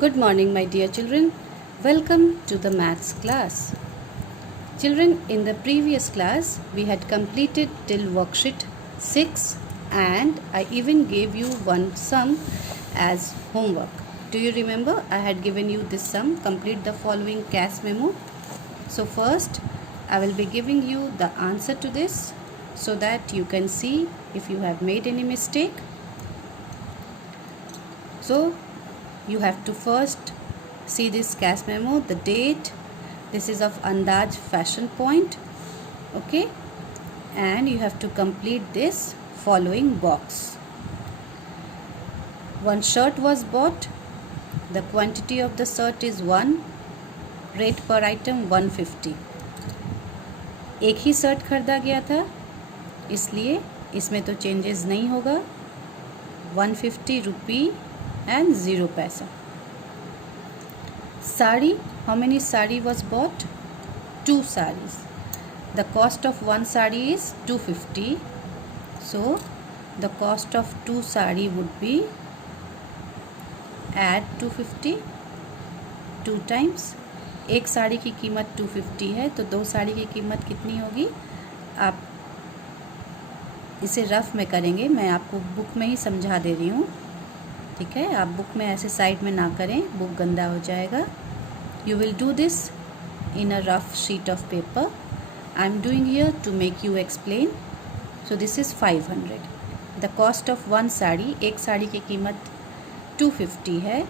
Good morning, my dear children. Welcome to the maths class. Children, in the previous class, we had completed till worksheet 6 and I even gave you one sum as homework. Do you remember? I had given you this sum, complete the following CAS memo. So first, I will be giving you the answer to this so that you can see if you have made any mistake. So, you have to first see this CAS memo, the date. This is of Andaz Fashion Point, okay, and you have to complete this following box. One shirt was bought. The quantity of the shirt is 1. Rate per item 150. एक ही shirt खरीदा गया था, इसलिए इसमें तो changes नहीं होगा. 150 रुपी and 0 paisa. Sari, how many sari was bought? 2 saris. The cost of one sari is 250. So the cost of 2 sari would be, add 250 2 times. एक साड़ी की कीमत 250 है, तो 2 साड़ी की कीमत कितनी होगी? आप इसे रफ में करेंगे, मैं आपको बुक में ही समझा दे रही हूँ, ठीक है. आप बुक में ऐसे साइड में ना करें, बुक गंदा हो जाएगा. You will do this in a rough sheet of paper. I am doing here to make you explain. So this is 500. The cost of one sari, एक साड़ी की कीमत 250 है,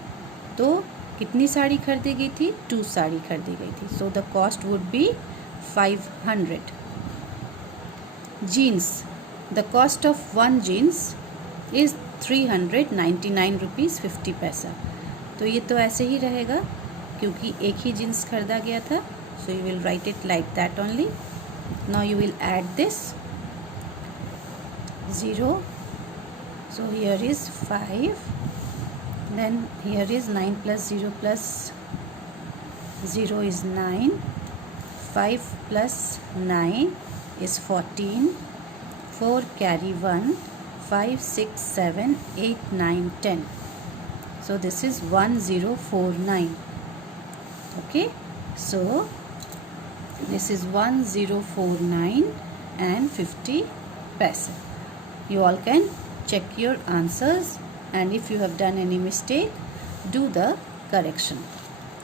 तो कितनी साड़ी खरीदी गई थी? 2 साड़ी खरीदी गई थी. So the cost would be 500. Jeans, the cost of one jeans is 399 rupees 50 paisa. तो ये तो ऐसे ही रहेगा क्योंकि एक ही जीन्स खरीदा गया था. So you will right it like that only. Now you will add this 0. So here is 5. then here is 9 plus 0 plus 0 is 9. 5 plus 9 is 14. 4 carry 1. 5, 6, 7, 8, 9, 10. So this is 1049. Okay. So this is 1049 and 50 paisa. You all can check your answers, and if you have done any mistake, do the correction.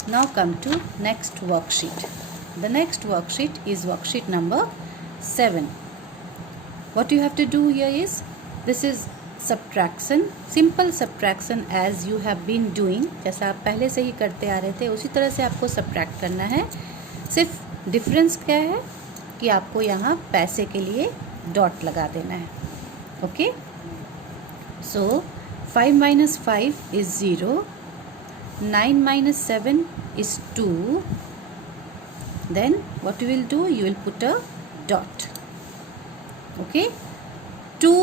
Now come to next worksheet. The next worksheet is worksheet number 7. What you have to do here is, this is subtraction, simple subtraction as you have been doing. जैसा आप पहले से ही करते आ रहे थे उसी तरह से आपको subtract करना है. सिर्फ डिफरेंस क्या है कि आपको यहाँ पैसे के लिए डॉट लगा देना है. Okay. So 5 minus 5 is 0. 9 minus 7 is 2. Then what you will do? You will put a dot. Okay. 2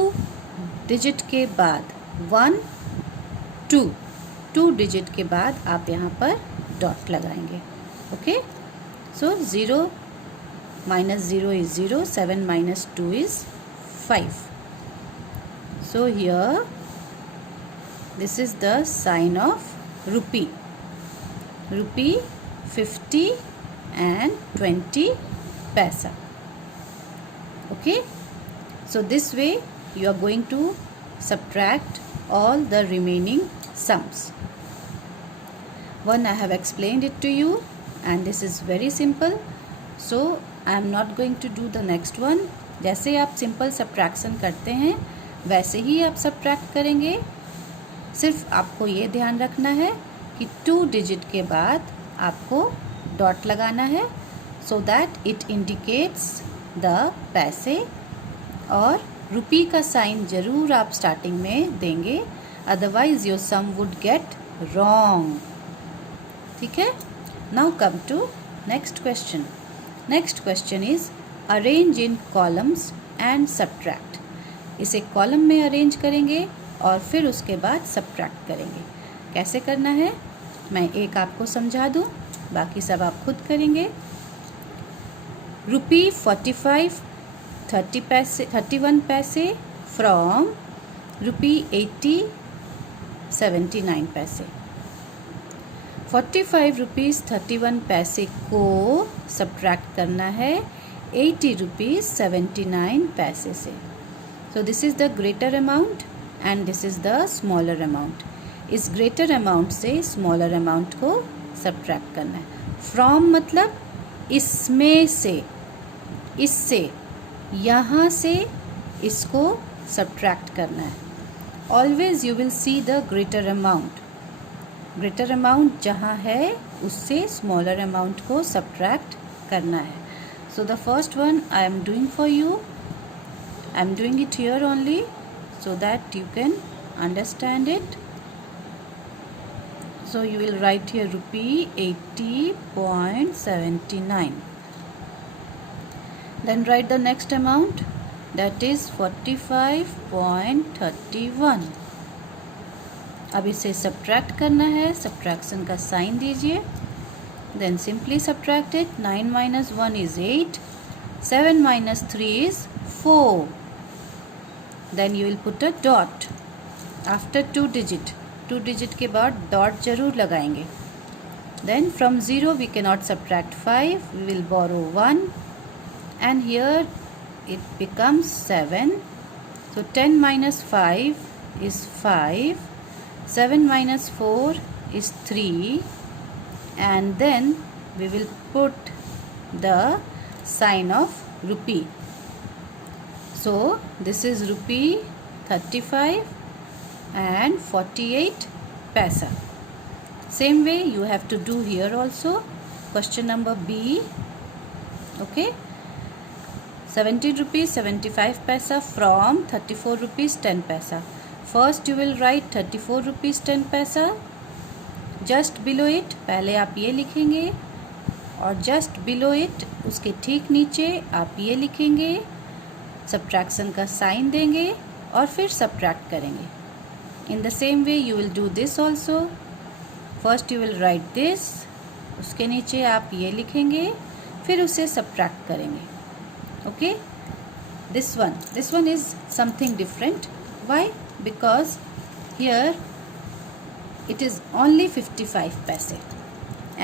digit के बाद 1 2. 2 डिजिट के बाद आप यहाँ पर डॉट लगाएंगे. Okay. So 0 minus 0 is 0. 7 minus 2 is 5. So here this is the sign of rupee. Rupee 50 and 20 paisa. Okay. So this way you are going to subtract all the remaining sums. One I have explained it to you and this is very simple. So I am not going to do the next one. जैसे आप simple subtraction करते हैं वैसे ही आप subtract करेंगे. सिर्फ आपको ये ध्यान रखना है कि 2 डिजिट के बाद आपको डॉट लगाना है, so that it indicates the पैसे. और रुपी का साइन ज़रूर आप स्टार्टिंग में देंगे, otherwise your sum would get wrong. ठीक है. Now come to next question. Next question is arrange in columns and subtract. इसे कॉलम में अरेंज करेंगे और फिर उसके बाद सब्ट्रैक्ट करेंगे. कैसे करना है मैं एक आपको समझा दूं, बाकी सब आप खुद करेंगे. रुपी 45 30 पैसे 31 पैसे फ्रॉम रुपी 80 79 पैसे. ₹45.31 को सब्ट्रैक्ट करना है ₹80.79 से। सो this is the greater amount and this is the smaller amount. इस ग्रेटर अमाउंट से स्मॉलर अमाउंट को सब्ट्रैक्ट करना है। फ्रॉम मतलब इसमें से, इससे, यहाँ से इसको सब्ट्रैक्ट करना है। Always you will see the greater amount. Greater amount जहाँ है उससे स्मॉलर अमाउंट को सब्ट्रैक्ट करना है। So the first one I am doing for you, I am doing it here only so that you can understand it. So you will write here ₹80.79. Then write the next amount, that is 45.31. अब इसे subtract करना है, subtraction का sign दीजिए। Then simply subtract it. 9 minus 1 is 8, 7 minus 3 is 4. Then you will put a dot after 2 digit. 2 digit के बाद dot जरूर लगाएंगे। Then from 0 we cannot subtract 5. We will borrow 1 and here it becomes 7. So 10 minus 5 is 5. 7 minus 4 is 3. And then we will put the sign of rupee. So this is ₹35.48. Same way you have to do here also. Question number B. Okay. ₹17.75 from ₹34.10. First you will write ₹34.10. Just below it पहले आप ये लिखेंगे और just below it उसके ठीक नीचे आप ये लिखेंगे, सब्ट्रैक्शन का साइन देंगे और फिर सब्ट्रैक्ट करेंगे। In the same way you will do this also. First you will write this, उसके नीचे आप ये लिखेंगे, फिर उसे सब्ट्रैक्ट करेंगे। Okay, this one is something different. Why? Because here it is only 55 paise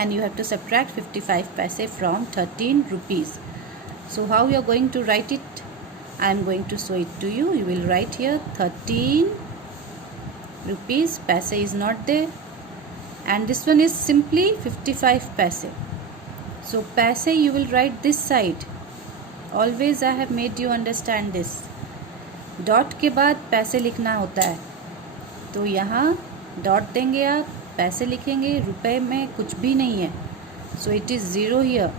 and you have to subtract 55 paise from 13 rupees. So how you are going to write it? I am going to show it to you. You will write here 13 rupees. Paise is not there, and this one is simply 55 paise. So paise you will write this side. Always I have made you understand this. Dot के बाद पैसे लिखना होता है, तो यहाँ dot देंगे आप, पैसे लिखेंगे, रुपए में कुछ भी नहीं है, so it is 0 here.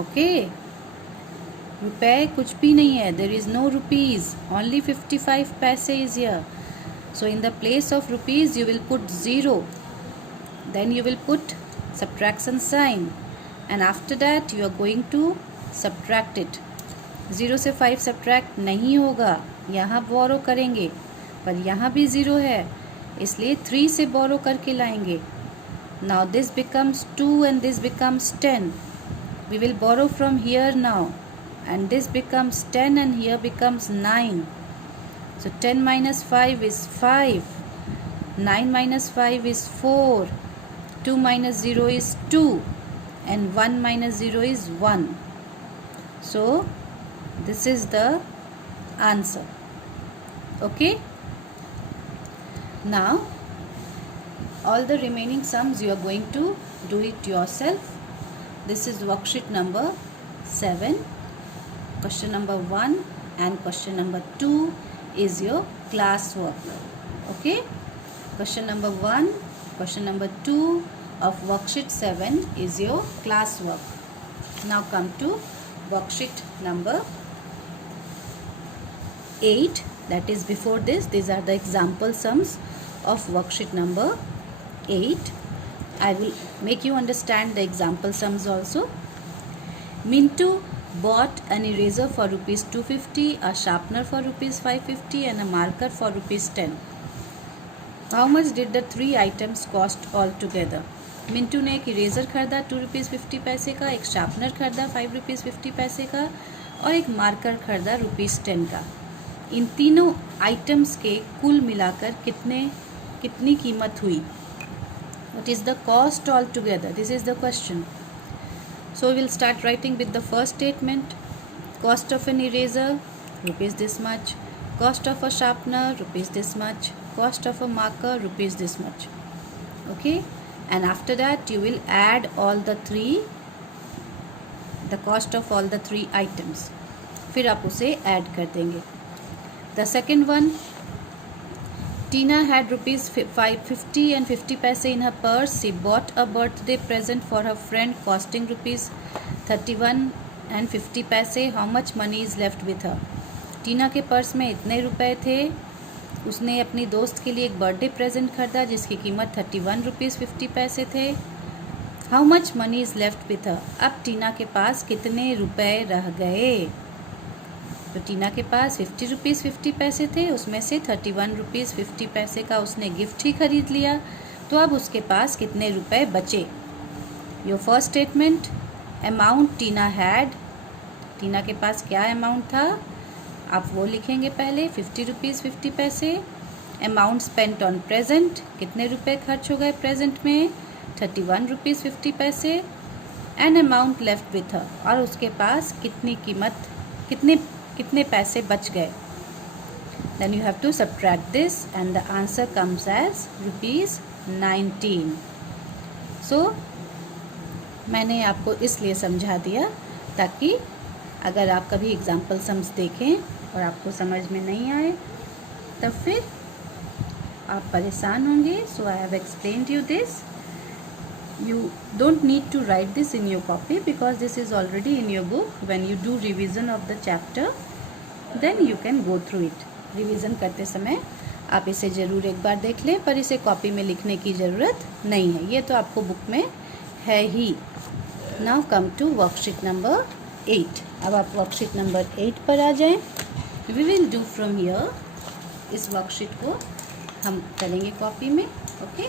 Okay, रुपए कुछ भी नहीं है, there is no rupees, only 55 paise is here. So in the place of rupees you will put 0, then you will put subtraction sign and after that you are going to subtract it. 0 से 5 subtract नहीं होगा, यहाँ बोरो करेंगे, पर यहाँ भी 0 है, इसलिए 3 से बोरो करके लाएंगे। Now this becomes 2 and this becomes 10. We will borrow from here now, and this becomes 10 and here becomes 9. So 10 minus 5 is 5, 9 minus 5 is 4, 2 minus 0 is 2, and 1 minus 0 is 1. So this is the answer. Okay, now all the remaining sums you are going to do it yourself. This is worksheet number 7. Question number 1 and question number 2 is your class work. Okay, question number 1, question number 2 of worksheet 7 is your class work. Now come to worksheet number 8, that is before this. These are the example sums of worksheet number 8. I will make you understand the example sums also. Mintu bought an eraser for ₹250, a sharpener for ₹550 and a marker for ₹10. How much did the 3 items cost all together? Mintu ने एक eraser खरीदा ₹2.50 का, एक sharpener खरीदा ₹5.50 का और एक marker खरीदा ₹10 का। इन तीनों आइटम्स के कुल मिलाकर कितने कितनी कीमत हुई. What is the cost altogether? This is the question. So we will start writing with the first statement. Cost of an eraser, rupees this much. Cost of a sharpener, rupees this much. Cost of a marker, rupees this much. Okay, and after that you will add all the cost of all the three items. फिर आप उसे add कर देंगे. The second one, Tina had rupees 50 and 50 paise in her purse. She bought a birthday present for her friend costing rupees 31 and 50 paise. How much money is left with her? टीना के purse में इतने रुपए थे. उसने अपनी दोस्त के लिए एक बर्थडे प्रेजेंट खरीदा जिसकी कीमत 31 रुपीज़ 50 पैसे थे. How much money is left with हर. अब टीना के पास कितने रुपए रह गए. तो टीना के पास 50 रुपीज़ 50 पैसे थे, उसमें से 31 रुपीज़ 50 पैसे का उसने गिफ्ट ही खरीद लिया. तो अब उसके पास कितने रुपए बचे. Your first statement, amount Tina had. Tina के पास क्या अमाउंट था आप वो लिखेंगे पहले, 50 रुपीज़ 50 पैसे. अमाउंट स्पेंट ऑन प्रेजेंट, कितने रुपए खर्च हो गए प्रेजेंट में, 31 rupees 50 paise. And amount left with her, और उसके पास कितनी कीमत कितने पैसे बच गए. Then you have to subtract this and the answer comes as rupees 19. So मैंने आपको इसलिए समझा दिया ताकि अगर आप कभी एग्जाम्पल सम्स देखें और आपको समझ में नहीं आए तब फिर आप परेशान होंगे. So I have explained you this. You don't need to write this in your copy because this is already in your book. When you do revision of the chapter, then you can go through it. Revision करते समय आप इसे ज़रूर एक बार देख लें, पर इसे कॉपी में लिखने की ज़रूरत नहीं है, ये तो आपको बुक में है ही. Now come to worksheet number 8. अब आप वर्कशीट नंबर 8 पर आ जाएं. We will do from here. इस वर्कशीट को हम करेंगे कॉपी में. Okay,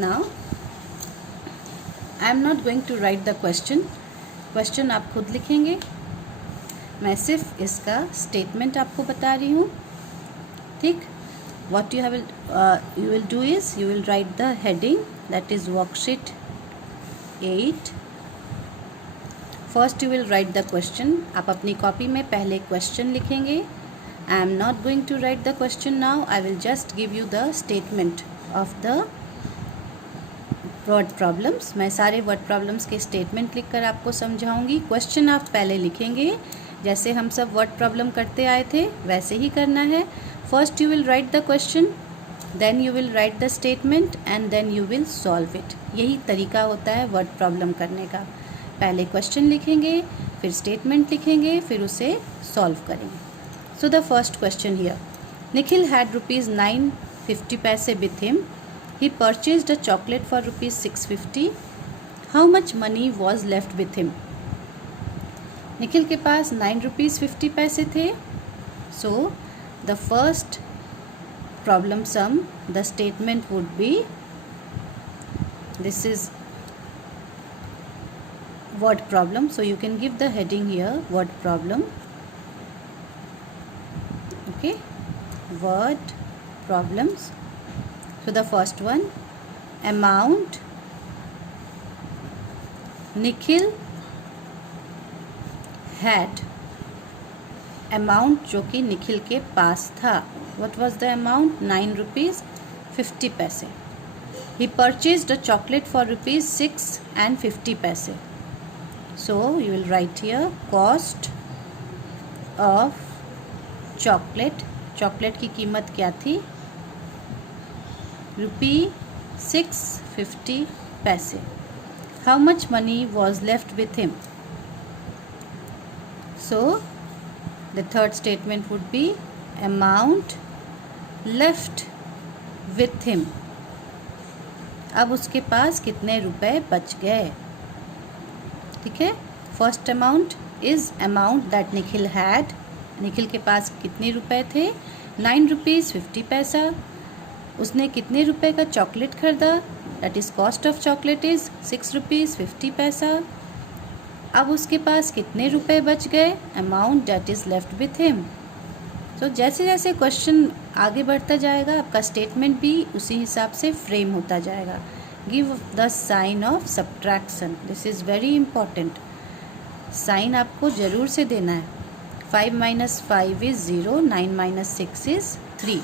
now I am not going to write the question आप खुद लिखेंगे. मैं सिर्फ इसका स्टेटमेंट आपको बता रही हूँ. ठीक, what you will do is you will write the heading, that is worksheet 8. First you will write the question. आप अपनी कॉपी में पहले क्वेश्चन लिखेंगे. I am not going to write the question now. I will just give you the statement of the word problems. मैं सारे word problems के statement लिखकर आपको समझाऊंगी. क्वेश्चन आप पहले लिखेंगे, जैसे हम सब वर्ड प्रॉब्लम करते आए थे वैसे ही करना है. First you will write the question, then you will write the statement and then you will solve it. यही तरीका होता है वर्ड प्रॉब्लम करने का. पहले क्वेश्चन लिखेंगे, फिर स्टेटमेंट लिखेंगे, फिर उसे सॉल्व करेंगे. So the first question here, Nikhil had rupees 950 पैसे with him. He purchased a chocolate for rupees 650. How much money was left with him? Nikhil के पास 9 रुपीज़ 50 पैसे थे. So the first problem sum, the statement would be, this is word problem. So you can give the heading here, word problem. Okay, word problems. So the first one, amount Nikhil had. amount जो कि निखिल के पास था. What was the amount? 9 rupees 50 paise. He purchased a chocolate for rupees 6 and 50 paise. So you will write here cost of chocolate. chocolate की कीमत क्या थी? ₹6.50 paise. How much money was left with him? So the third statement would be amount left with him. अब उसके पास कितने रुपए बच गए. ठीक है, first amount is amount that Nikhil had. Nikhil के पास कितने रुपए थे? 9 रुपीज़ 50 पैसा. उसने कितने रुपए का चॉकलेट खरीदा? That is cost of chocolate is 6 rupees 50 पैसा. अब उसके पास कितने रुपए बच गए? Amount that is left with him. तो जैसे जैसे क्वेश्चन आगे बढ़ता जाएगा, आपका स्टेटमेंट भी उसी हिसाब से फ्रेम होता जाएगा. Give the sign of subtraction. This is very important. Sign आपको ज़रूर से देना है. 5 minus 5 is 0, 9 minus 6 is 3.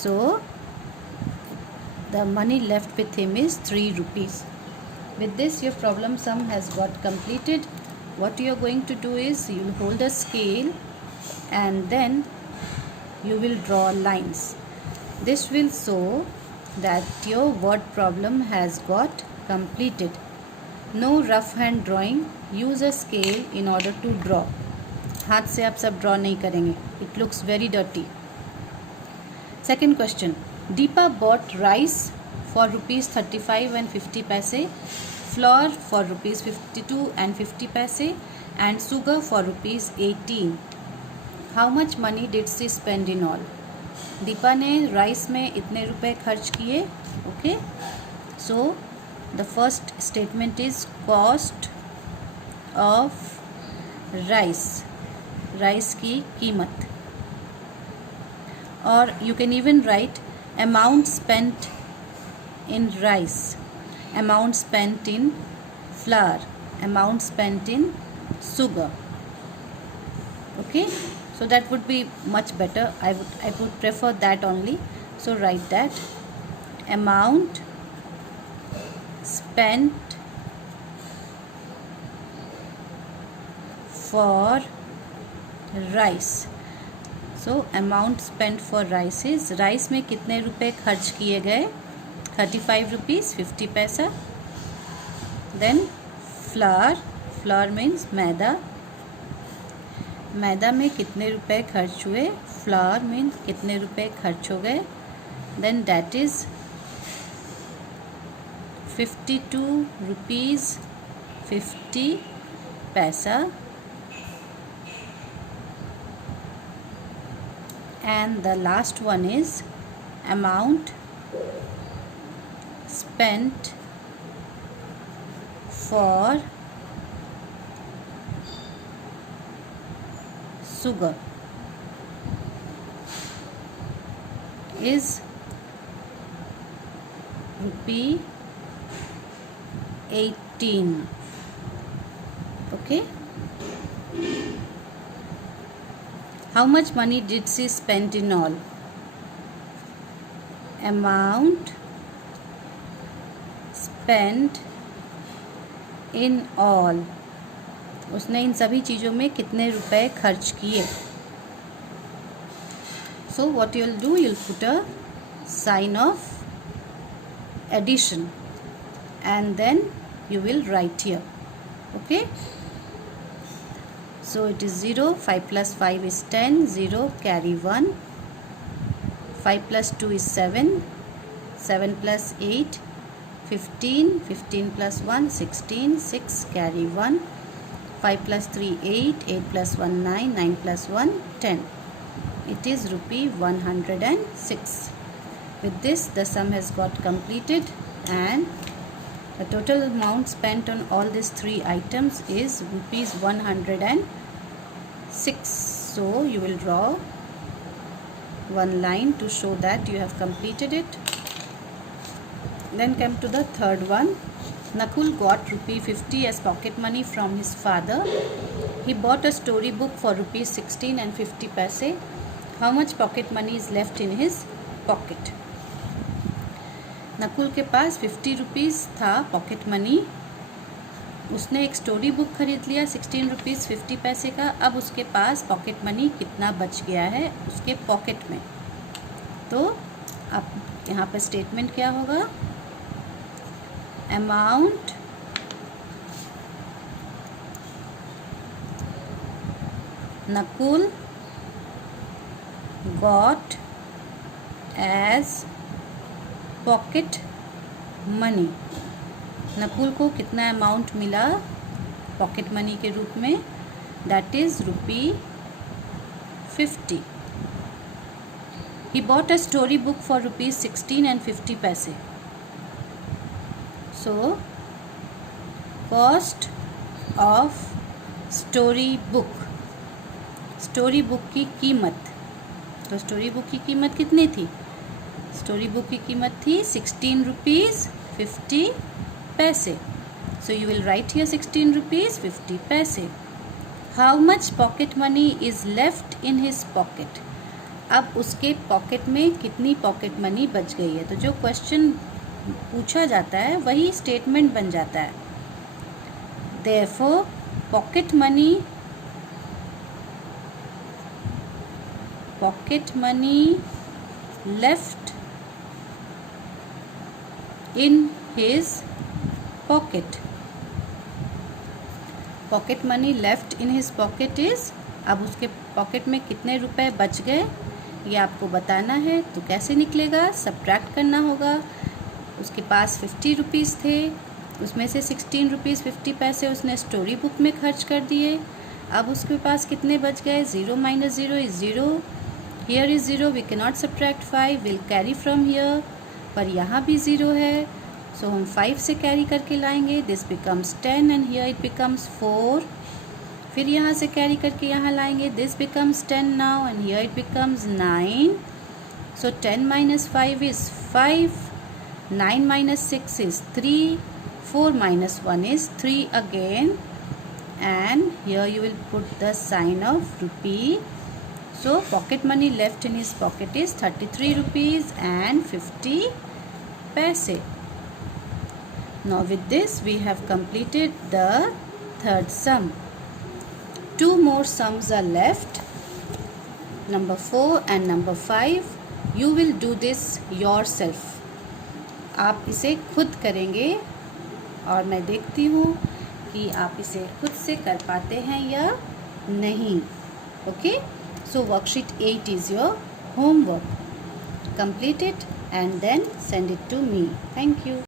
So the money left with him is 3 rupees. With this your problem sum has got completed. What you are going to do is you will hold a scale and then you will draw lines. This will show that your word problem has got completed. No rough hand drawing. Use a scale in order to draw. हाथ से आप सब draw नहीं करेंगे. It looks very dirty. Second question. Deepa bought rice for rupees 35 and 50 paise, flour for rupees 52 and 50 paise, and sugar for rupees 18. How much money did she spend in all? Deepa ने rice में इतने रुपए खर्च किए. Okay, so the first statement is cost of rice. Rice की कीमत. और you can even right amount spent in rice, amount spent in flower, amount spent in sugar. Okay, so that would be much better. I would prefer that only. So write that amount spent for rice. So amount spent for rice is, rice में कितने रुपए खर्च किए गए? 35 rupees 50 पैसा. Then flower, flower means मैदा. मैदा में कितने रुपए खर्च हुए? फ्लावर मीन्स कितने रुपए खर्च हो गए. देन डैट इज़ 52 रुपीज़ 50 पैसा. And the last one is amount spent for sugar is rupee 18. Okay. How much money did she spend in all? Amount spent in all. उसने इन सभी चीज़ों में कितने रुपए खर्च किए. So what you'll do, you'll put a sign of addition and then you will write here. Okay. So it is 0, 5 plus 5 is 10, 0 carry 1, 5 plus 2 is 7, 7 plus 8, 15, 15 plus 1, 16, 6 carry 1, 5 plus 3, 8, 8 plus 1, 9, 9 plus 1, 10. It is rupee 106. With this the sum has got completed and the total amount spent on all these three items is rupees 106. So you will draw one line to show that you have completed it. Then come to the third one. Nakul got rupee 50 as pocket money from his father. He bought a story book for rupees 16 and 50 paise. How much pocket money is left in his pocket? Nakul के पास 50 rupees था pocket money. उसने एक story book खरीद लिया 16 rupees 50 पैसे का. अब उसके पास पॉकेट मनी कितना बच गया है उसके पॉकेट में. तो अब यहाँ पर स्टेटमेंट क्या होगा? Amount Nakul got as pocket money. Nakul को कितना अमाउंट मिला पॉकेट मनी के रूप में? That is rupee 50. He bought a story book for rupees 16 and 50 paise. So cost of story book, story book की कीमत तो स्टोरी बुक की कीमत कितनी थी? स्टोरी बुक की कीमत थी 16 रुपीज़ 50 पैसे. So you will write here 16 rupees 50 paise. How much pocket money is left in his pocket? अब उसके पॉकेट में कितनी पॉकेट मनी बच गई है? तो जो क्वेश्चन पूछा जाता है वही स्टेटमेंट बन जाता है. Therefore pocket money left in his pocket. Pocket money left in his pocket is, अब उसके पॉकेट में कितने रुपए बच गए ये आपको बताना है. तो कैसे निकलेगा? सब्ट्रैक्ट करना होगा. उसके पास 50 रुपीज़ थे, उसमें से 16 रुपीज़ 50 पैसे उसने स्टोरी बुक में खर्च कर दिए. अब उसके पास कितने बच गए? 0 minus 0 is 0. Here is 0, we can not subtract 5, will carry from here. पर यहाँ भी 0 है, सो हम 5 से कैरी करके लाएंगे. This becomes 10 and here it becomes 4. फिर यहाँ से कैरी करके यहाँ लाएंगे. This becomes 10 now and here it becomes 9. So 10 minus 5 is 5. 9 minus 6 is 3. 4 minus 1 is 3 again. And here you will put the sign of rupee. So pocket money left in his pocket is 33 rupees and 50 paise. Now with this we have completed the third sum. 2 more sums are left, number 4 and number 5. You will do this yourself. आप इसे खुद करेंगे और मैं देखती हूँ कि आप इसे खुद से कर पाते हैं या नहीं. Okay? So worksheet 8 is your homework. Complete it and then send it to me. Thank you.